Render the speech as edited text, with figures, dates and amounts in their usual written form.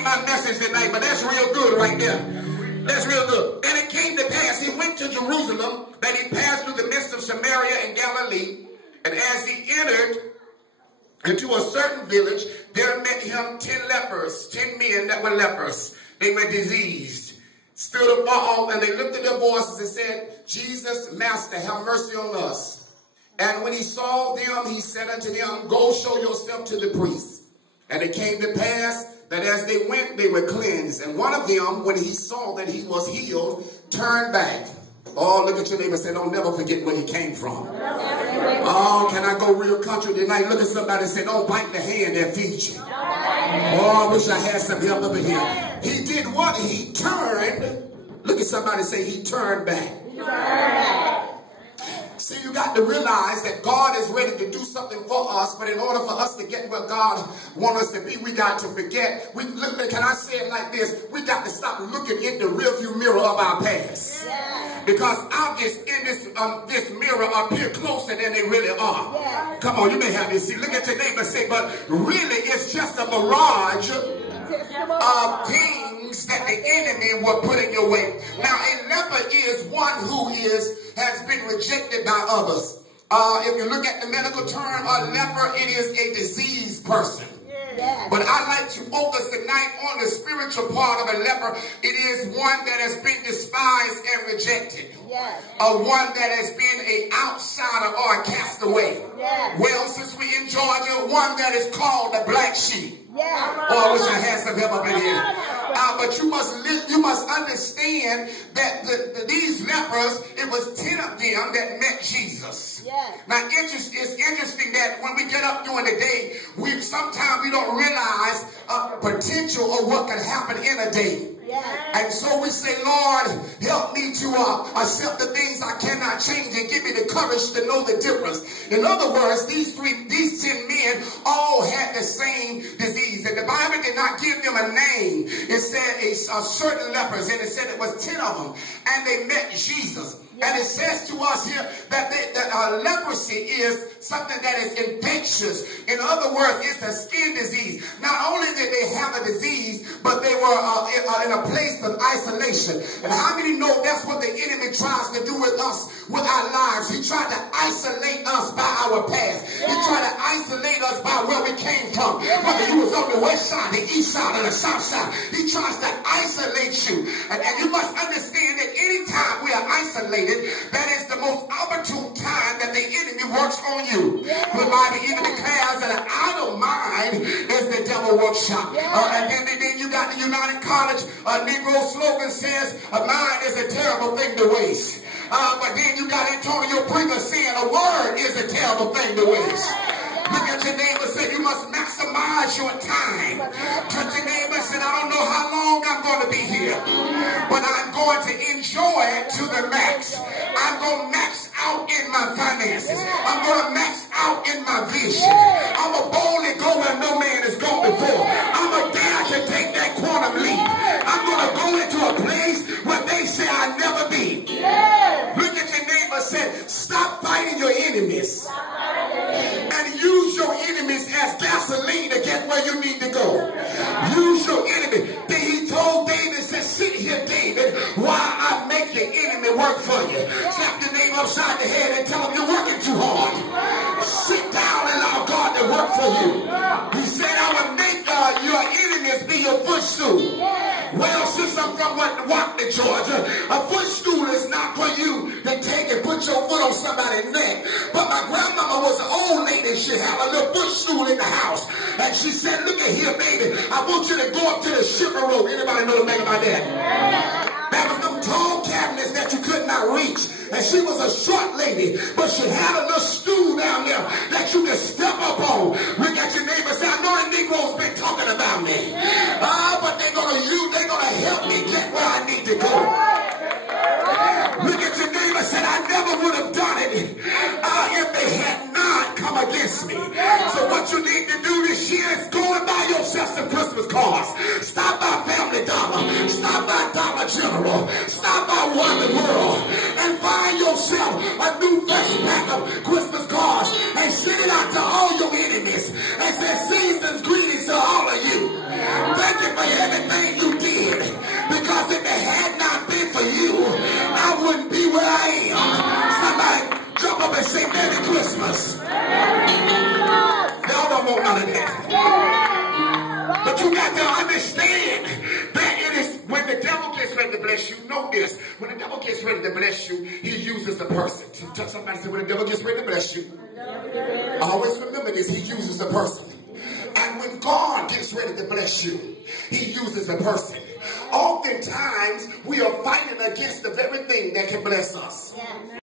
ain't my message tonight, but that's real good right there. That's real good. And it came to pass, he went to Jerusalem, that he passed through the midst of Samaria and Galilee. And as he entered into a certain village, there met him 10 lepers, 10 men that were lepers. They were diseased. Stood afar off, and they lifted their voices and said, Jesus, Master, have mercy on us. And when he saw them, he said unto them, go show yourself to the priest. And it came to pass that as they went, they were cleansed. And one of them, when he saw that he was healed, turned back. Oh, look at your neighbor and say, don't never forget where he came from. Oh, can I go real country tonight? Look at somebody and say, don't bite the hand that feeds you. Oh, I wish I had some help up in here. He did what? He turned. Look at somebody and say, he turned back. See, you got to realize that God is ready to do something for us, but in order for us to get where God wants us to be, we got to forget. Can I say it like this? We got to stop looking in the rearview mirror of our past. Because objects in this mirror appear closer than they really are. Come on, you may have this. See, look at your neighbor and say, but really it's just a mirage of things that the enemy will put in your way. Now, a leper is one who has been rejected by others. If you look at the medical term, a leper, it is a diseased person. But I'd like to focus tonight on the spiritual part of a leper. It is one that has been despised and rejected. One that has been an outsider or a castaway. Well, since we in Georgia, one that is called the black sheep. Oh, I wish I had some help up in here. But you must understand that these lepers, it was 10 of them that met Jesus. Now, it's interesting that when we get up during the day, sometimes we don't realize potential of what can happen in a day. And so we say, Lord, help me to accept the things I cannot change and give me the courage to know the difference. In other words, these 10 men all had the same disease. And the Bible did not give them a name. It said a certain lepers, and it said it was 10 of them. And they met Jesus. And it says to us here that leprosy is something that is infectious. In other words, it's a skin disease. Not only did they have a disease, but they were in a place of isolation. And how many know that's what the enemy tries to do with us, with our lives? He tried to isolate us by our past. He tried to isolate us by where we came from. Whether you was on the west side, the east side, or the south side. He tries to isolate you. And you must understand that anytime we are isolated, that is the most opportune time that the enemy works on you. The Bible even declares that an idle mind is the devil workshop. And then you got the United College Negro slogan says, a mind is a terrible thing to waste. But then you got Antonio Pringle saying, a word is a terrible thing to waste. Look at your neighbor and say, you must maximize your time. Touch your neighbor and say, I don't know how long I'm going to be here, but I'm going to enjoy it to the max. I'm going to max out in my finances. I'm going to max out in my vision. I'm going to boldly go where no man has gone before. I'm going to dare to take that quantum leap. I'm going to go into a place where they say I'll never be. Look at your neighbor and say, stop fighting your enemies. And use your enemies as gasoline to get where you need to go. Use your enemy. Then he told David, said, sit here, David, while I make your enemy work for you. Slap your neighbor upside the head and tell him you're working too hard. Sit down and allow God to work for you. He said, I will make your enemies be your footstool. Well, since I'm from Watley, Georgia, a footstool is not for you to take and put your foot on somebody's neck. But my grandmama was an old lady. She had a little footstool in the house. And she said, look at here, baby. I want you to go up to the shipper road. Anybody know anything about that? That was them tall cabinets that you could not reach. And she was a short lady, but she had a little stool down there that you could step up on. Look at your neighbor and say, I know the Negroes been talking about me. But they're going to help me get where I need to go. Look at your neighbor and say, I never would have done it if they had not come against me. So what you need to do this year is go and buy yourself some Christmas cards. Stop by Family Dollar. Stop by Dollar General. Stop by Wonder World. And find yourself a new fresh pack of Christmas cards and send it out to all your enemies and say, season's greetings to all of you. Thank you for having Christmas. Y'all don't want none of that. But you got to understand that it is when the devil gets ready to bless you, know this. When the devil gets ready to bless you, he uses a person. Tell somebody, say, when the devil gets ready to bless you, always remember this, he uses a person. And when God gets ready to bless you, he uses a person. Oftentimes, we are fighting against the very thing that can bless us.